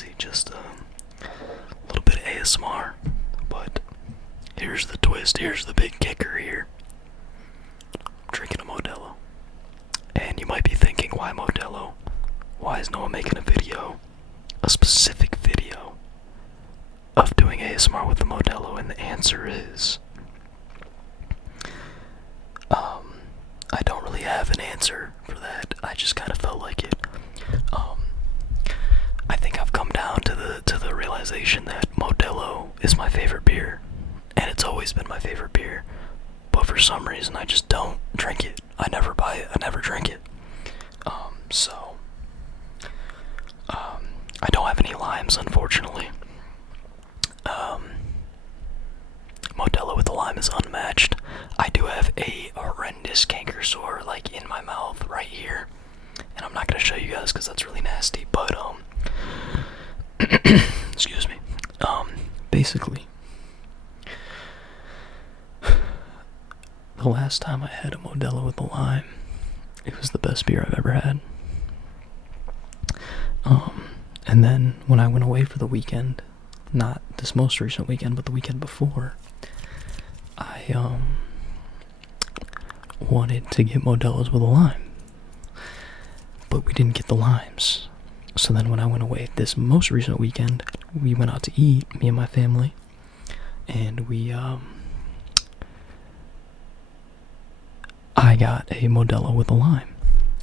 crazy, just a little bit of ASMR. But here's the twist, here's the big kicker here. I'm drinking a Modelo. And you might be thinking, why Modelo? Why is no one making a video? A specific video of doing ASMR with the Modelo? And the answer is I don't really have an answer for that. I just kind of felt like it. I think I've come down to the realization that Modelo is my favorite beer, and it's always been my favorite beer. But for some reason, I just don't drink it. I never buy it. I never drink it. I don't have any limes, unfortunately. Modelo with the lime is unmatched. I do have a horrendous canker sore, like, in my mouth right here. And I'm not going to show you guys because that's really nasty, but, excuse me. Basically, the last time I had a Modelo with the lime, it was the best beer I've ever had. And then when I went away for the weekend, not this most recent weekend, but the weekend before, I wanted to get Modelo's with a lime, but we didn't get the limes. So then when I went away this most recent weekend, we went out to eat, me and my family, and I got a Modelo with a lime,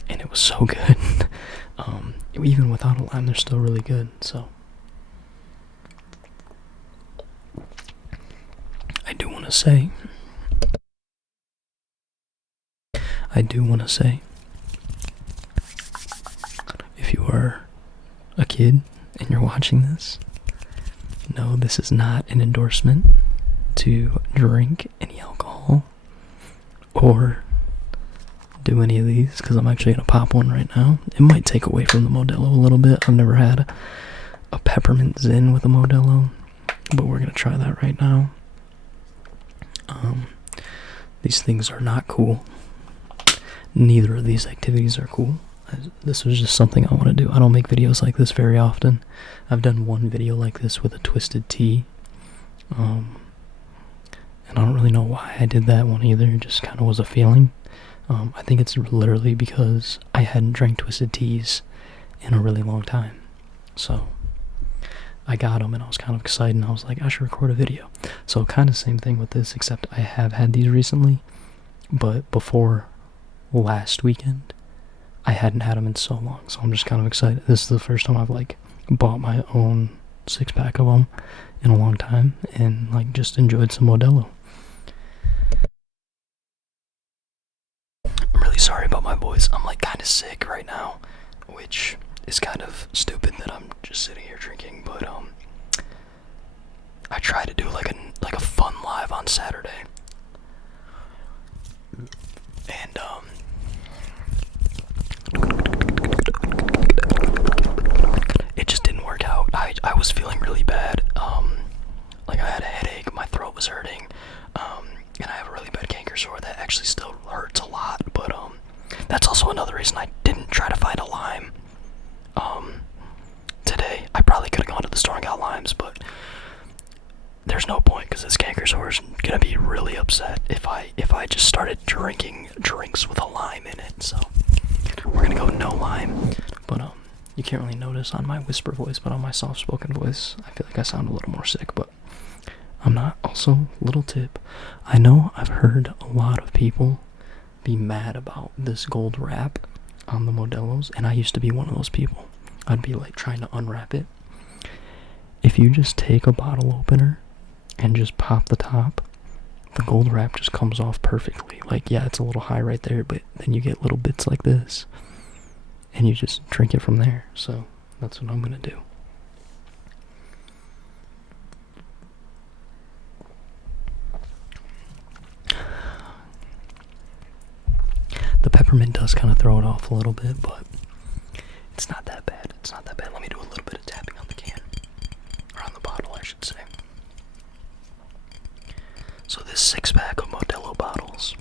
and it was so good. Even without a lime, they're still really good. So I do want to say, if you are a kid and you're watching this, no, this is not an endorsement to drink any alcohol or do any of these, because I'm actually going to pop one right now. It might take away from the Modelo a little bit. I've never had a peppermint Zin with a Modelo, but we're going to try that right now. These things are not cool. Neither of these activities are cool. This was just something I want to do. I don't make videos like this very often. I've done one video like this with a twisted tea. And I don't really know why I did that one either. It just kind of was a feeling. I think it's literally because I hadn't drank twisted teas in a really long time. So I got them and I was kind of excited and I was like, I should record a video. So kind of same thing with this, except I have had these recently, but before last weekend, I hadn't had them in so long, so I'm just kind of excited. This is the first time I've, like, bought my own 6-pack of them in a long time, and, like, just enjoyed some Modelo. I'm really sorry about my voice. I'm, like, kind of sick right now, which is kind of stupid that I'm just sitting here drinking, but, I tried to do, like a fun live on Saturday, and, it just didn't work out. I was feeling really bad. Like, I had a headache, my throat was hurting, and I have a really bad canker sore that actually still hurts a lot, but that's also another reason I didn't try to find a lime today. I probably could have gone to the store and got limes, but there's no point because this canker sore is gonna be really upset if I just started drinking drinks with a lime in it. So we're gonna go no lime. But you can't really notice on my whisper voice, but on my soft-spoken voice, I feel like I sound a little more sick, but I'm not. Also, little tip, I know I've heard a lot of people be mad about this gold wrap on the Modelos, and I used to be one of those people. I'd be like trying to unwrap it. If you just take a bottle opener and just pop the top, the gold wrap just comes off perfectly. Like, yeah, it's a little high right there, but then you get little bits like this, and you just drink it from there. So that's what I'm gonna do. The peppermint does kind of throw it off a little bit, but it's not that bad. It's not that bad. Let me do a little bit of tapping on the can. Or on the bottle, I should say. So this 6-pack of Modelo bottles.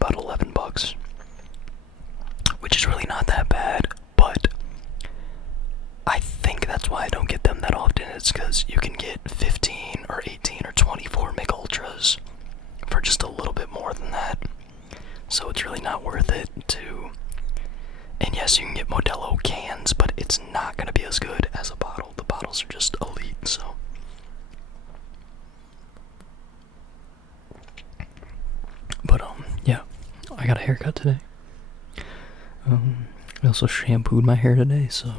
about $11, which is really not that bad, but I think that's why I don't get them that often. It's because you can get 15 or 18 or 24 Mig Ultras for just a little bit more than that. So it's really not worth it to... And yes, you can get Modelo cans, but it's not going to be as good as a bottle. The bottles are just elite, so... But, yeah, I got a haircut today. I also shampooed my hair today, so...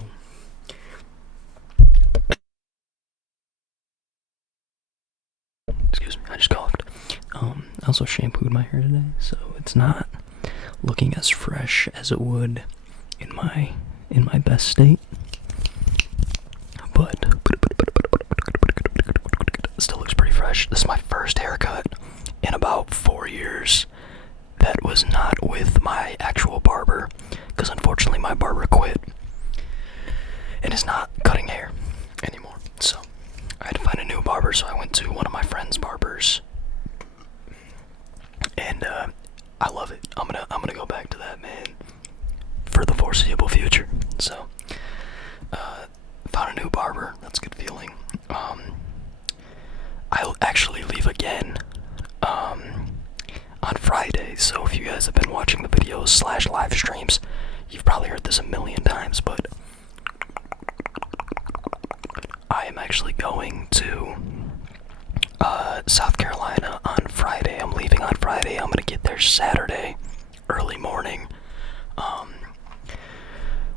Excuse me, I just coughed. I also shampooed my hair today, so it's not looking as fresh as it would in my best state. But it still looks pretty fresh. This is my first haircut in about 4 years that was not with my actual barber, because unfortunately my barber quit and is not cutting hair anymore. So I had to find a new barber, so I went to one of my friend's barbers, and I love it. I'm gonna go back to that, man, for the foreseeable future. So found a new barber. That's a good feeling. I'll actually leave again on Friday, so if you guys have been watching the videos / live streams, you've probably heard this a million times, but I am actually going to South Carolina on Friday. I'm leaving on Friday. I'm gonna get there Saturday, early morning.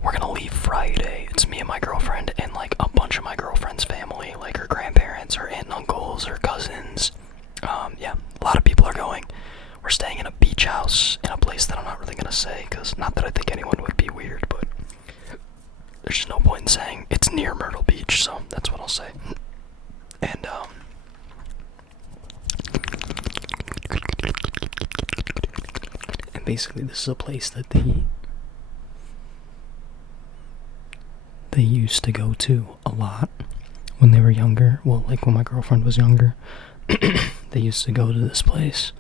We're gonna leave Friday. It's me and my girlfriend and like a bunch of my girlfriend's family, like her grandparents, her aunt and uncles, her cousins. Yeah, a lot of people are going. We're staying in a beach house in a place that I'm not really gonna say, because not that I think anyone would be weird, but there's just no point in saying. It's near Myrtle Beach, so that's what I'll say. And basically this is a place that they used to go to a lot when they were younger. Well, like when my girlfriend was younger, they used to go to this place,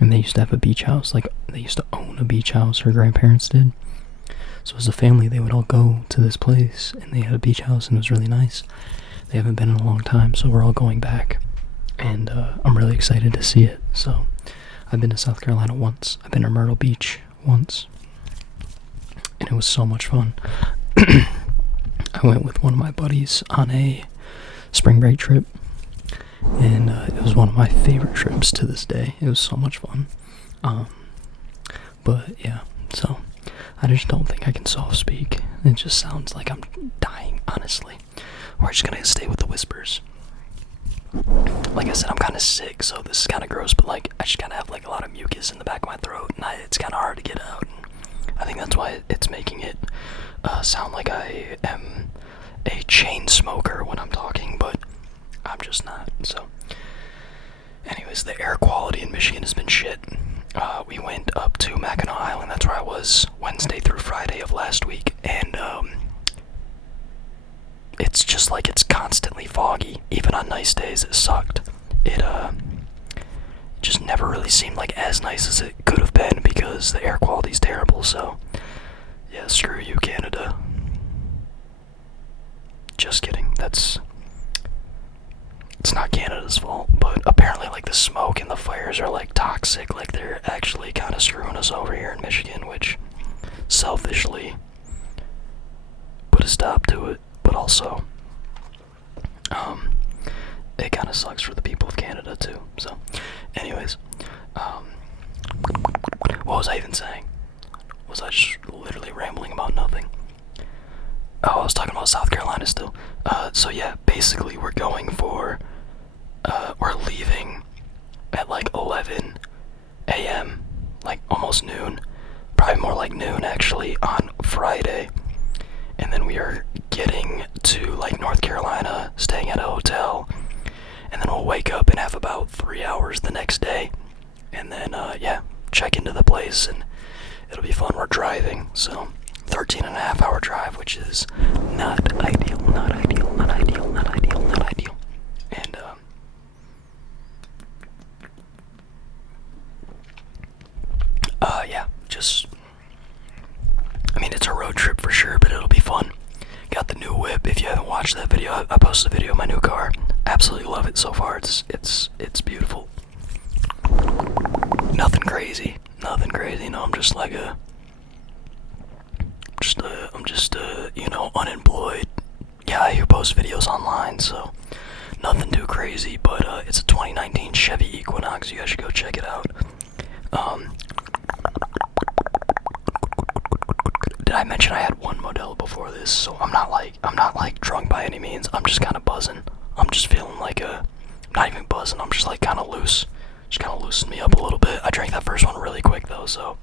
and they used to have a beach house. Like, they used to own a beach house, her grandparents did. So as a family, they would all go to this place, and they had a beach house, and it was really nice. They haven't been in a long time, so we're all going back, and I'm really excited to see it. So I've been to South Carolina once. I've been to Myrtle Beach once, and it was so much fun. I went with one of my buddies on a spring break trip, and it was one of my favorite trips to this day. It was so much fun. But yeah, so I just don't think I can soft speak. It just sounds like I'm dying, honestly. We're just gonna stay with the whispers. Like I said, I'm kind of sick, so this is kind of gross, but like I just kind of have like a lot of mucus in the back of my throat, and it's kind of hard to get out. I think that's why it's making it sound like I am a chain smoker when I'm talking, but I'm just not. So anyways, the air quality in Michigan has been shit. We went up to Mackinac Island. That's where I was Wednesday through Friday of last week, and it's just like it's constantly foggy. Even on nice days, it sucked. It just never really seemed like as nice as it could have been because the air quality's terrible. So yeah, screw you, Canada. Just kidding. It's not Canada's fault, but apparently like the smoke and the fires are like toxic. Like they're actually kind of screwing us over here in Michigan, which selfishly put a stop to it, but also it kind of sucks for the people of Canada too. So anyways, what was I even saying? Was I just literally rambling about nothing? Oh, I was talking about South Carolina still. So yeah, basically we're leaving at like 11 a.m., like almost noon, probably more like noon actually, on Friday. And then we are getting to like North Carolina, staying at a hotel, and then we'll wake up and have about 3 hours the next day, and then yeah, check into the place, and it'll be fun. We're driving, so 13.5-hour drive, which is not ideal, not ideal, not ideal, not ideal, not ideal. And posted a video of my new car. Absolutely love it so far. It's beautiful. Nothing crazy. Nothing crazy. No, I'm just like I'm just you know, unemployed guy who posts videos online, so nothing too crazy, but it's a 2019 Chevy Equinox. You guys should go check it out. Did I mention I had one Modelo before this? So I'm not like drunk by any means. I'm just kind of buzzing. I'm just feeling like I'm not even buzzing. I'm just like kind of loose. Just kind of loosened me up a little bit. I drank that first one really quick though, so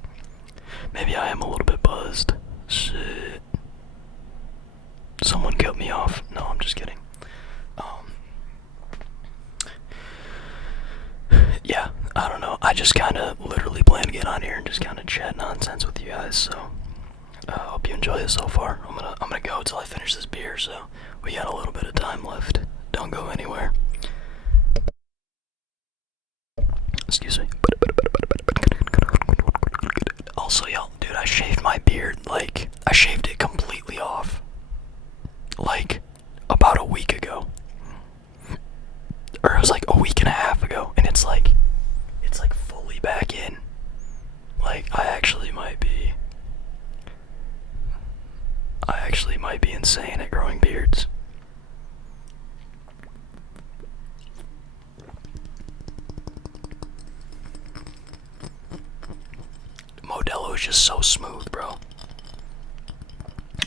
maybe I am a little bit buzzed. Shit. Someone cut me off. No, I'm just kidding. Yeah, I don't know. I just kind of literally plan to get on here and just kind of chat nonsense with you guys. So, I hope you enjoy it so far. I'm gonna go until I finish this beer. So we got a little bit of time left. Don't go anywhere. Excuse me. Also, y'all, dude, I shaved my beard. Like, I shaved it completely off. Like, about a week ago. Or it was like a week and a half ago, and it's like fully back in. Like, I actually might be insane at growing beards. Modelo is just so smooth, bro.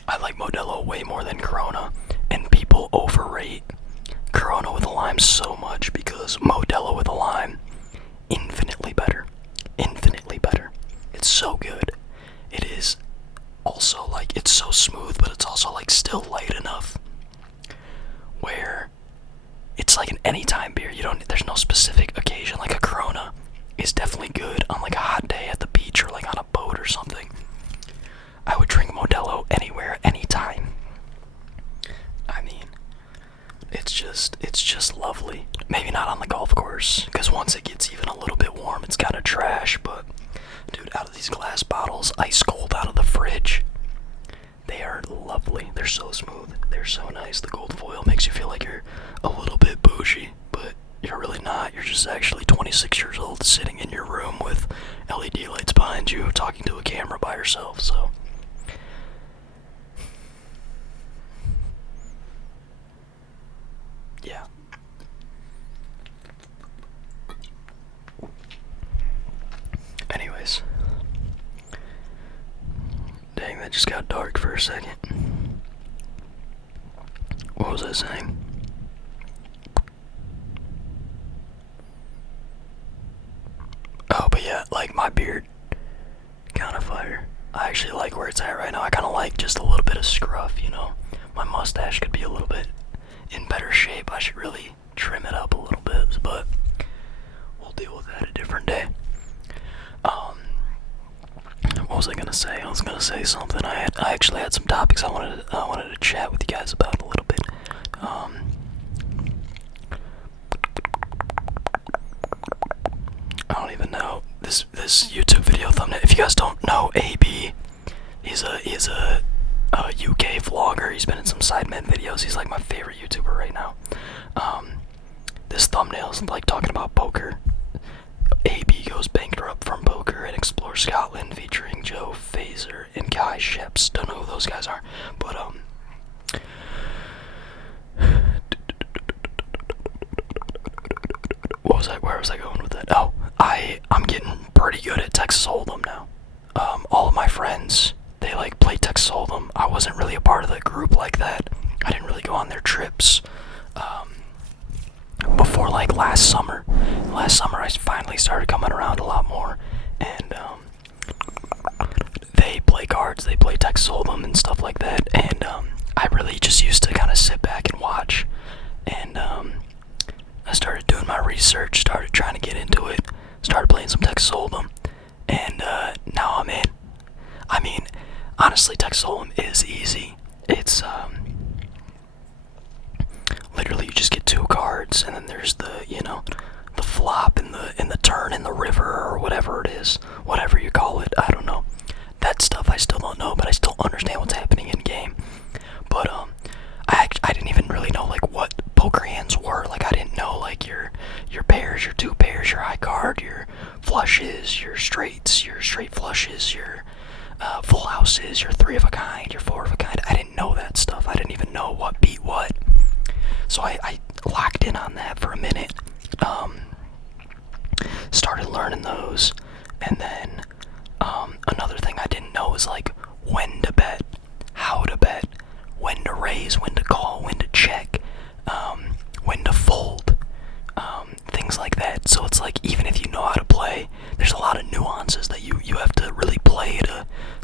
I like Modelo way more than Corona, and people overrate Corona with a lime so much because Modelo with a lime, infinitely better. Infinitely better. It's so good. It is also like, it's so smooth, but it's also like still light enough where it's like an anytime beer. There's no specific occasion. Like a Corona is definitely good on like a hot day at the beach or like on a boat or something. I would drink Modelo anywhere, anytime. I mean, it's just lovely. Maybe not on the golf course, because once it gets even a little bit warm, it's kind of trash, but dude, out of these glass bottles, ice cold out of the fridge, they are lovely. They're so smooth. They're so nice. The gold foil makes you feel like you're a little bit bougie, but you're really not. You're just actually 26 years old sitting in your room with LED lights behind you, talking to a camera by yourself, so. Yeah. Anyways. Dang, that just got dark for a second. What was I saying? Oh, but yeah, like my beard, kind of fire. I actually like where it's at right now. I kind of like just a little bit of scruff, you know. My mustache could be a little bit in better shape. I should really trim it up a little bit, but we'll deal with that a different day. What was I gonna say? I was gonna say something. I actually had some topics I wanted to chat with you guys about a little bit. I don't even know this YouTube video thumbnail. If you guys don't know AB, he's a UK vlogger. He's been in some Sidemen videos. He's like my favorite YouTuber right now. This thumbnail is like talking about poker. AB goes bankrupt from poker and explores Scotland, featuring Joe Fazer and Kai Sheps. Don't know who those guys are, but where was I going with that? Oh, I'm getting pretty good at Texas Hold'em now. All of my friends, they like play Texas Hold'em. I wasn't really a part of the group like that. I didn't really go on their trips. Before like last summer I finally started coming around a lot more, and they play cards, they play Texas Hold'em and stuff like that, and I really just used to kind of sit back and watch, and I started doing my research, started trying to get into it, started playing some Texas Hold'em, and now I'm in. I mean, honestly, Texas Hold'em is easy. It's literally you just get two cards, and then there's the the flop and the turn in the river or whatever it is, whatever you call it. I don't know. That stuff I still don't know, but I still understand what's happening in game. But I didn't even really know like what houses, you're 3 of a kind, you're 4 of a kind. I didn't know that stuff. I didn't even know what beat what. So I locked in on that for a minute. Started learning those, and then another thing I didn't know was like when to bet, how to bet, when to raise, when to call, when to check, when to fold, things like that. So it's like, even if you know how to play, there's a lot of nuances that you have to really play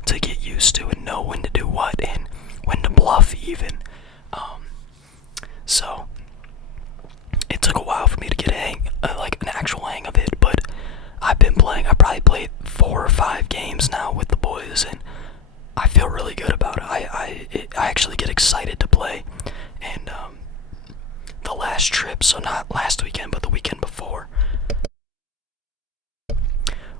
to get used to and know when to do what and when to bluff even. So it took a while for me to get like an actual hang of it, but I've been playing. I probably played 4 or 5 games now with the boys, and I feel really good about it. I actually get excited to play, and the last trip, so not last weekend, but the weekend before,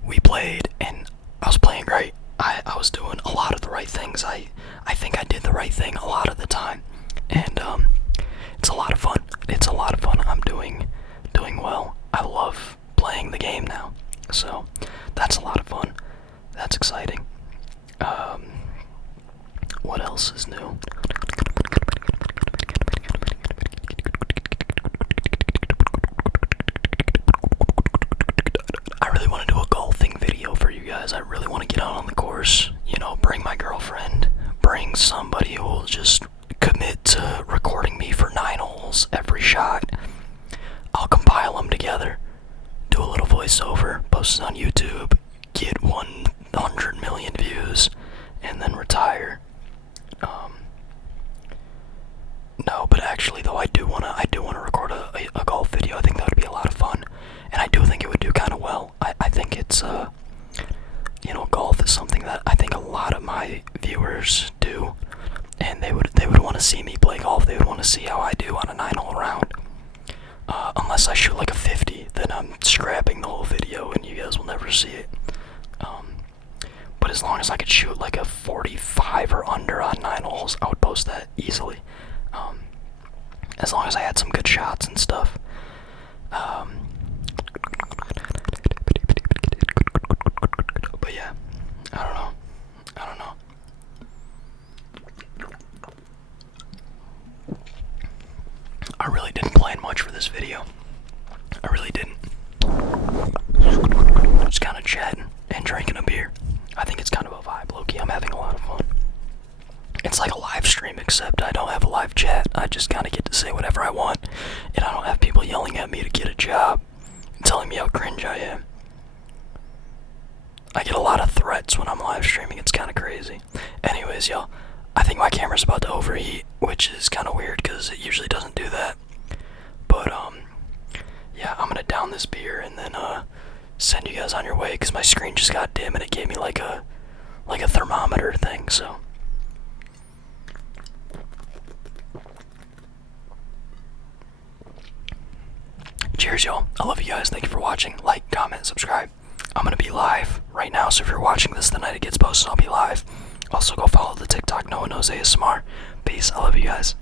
we played, and I was playing great. I was doing a lot of the right things. I think I did the right thing a lot of the time, and it's a lot of fun. It's a lot of fun. I'm doing well. I love playing the game now, so that's a lot of fun. That's exciting. What else is new? I really want to do a golfing video for you guys. I really want to get out on the course, bring my girlfriend, bring somebody who will just commit to recording me for 9 holes every shot. I'll compile them together, do a little voiceover, post it on YouTube, get 100 million views, and then retire. No, but actually though, I do wanna record a golf video. I think that would be a lot of fun, and I do think it would do kind of well. I think it's golf is something that I think a lot of my viewers do, and they would want to see me play golf. They would want to see how I do on a 9-hole round. Unless I shoot like a 50, then I'm scrapping the whole video and you guys will never see it. But as long as I could shoot like a 45 or under on 9 holes, I would post that easily. As long as I had some good shots and stuff. But yeah, I don't know. I really didn't plan much for this video. I really didn't. Just kind of chatting and drinking a beer. I think it's kind of a vibe, low-key. I'm having a lot of fun. It's like a live stream, except I don't have a live chat. I just kind of get to say whatever I want, and I don't have people yelling at me to get a job and telling me how cringe I am. I get a lot of threats when I'm live streaming. It's kind of crazy. Anyways, y'all, I think my camera's about to overheat, which is kind of weird because it usually doesn't do that. But yeah, I'm gonna down this beer and then send you guys on your way because my screen just got dim and it gave me like a thermometer thing. So cheers, y'all. I love you guys. Thank you for watching. Like, comment, subscribe. I'm gonna be live right now, so if you're watching this the night it gets posted, I'll be live. Also, go follow the TikTok No One Knows ASMR. Peace. I love you guys.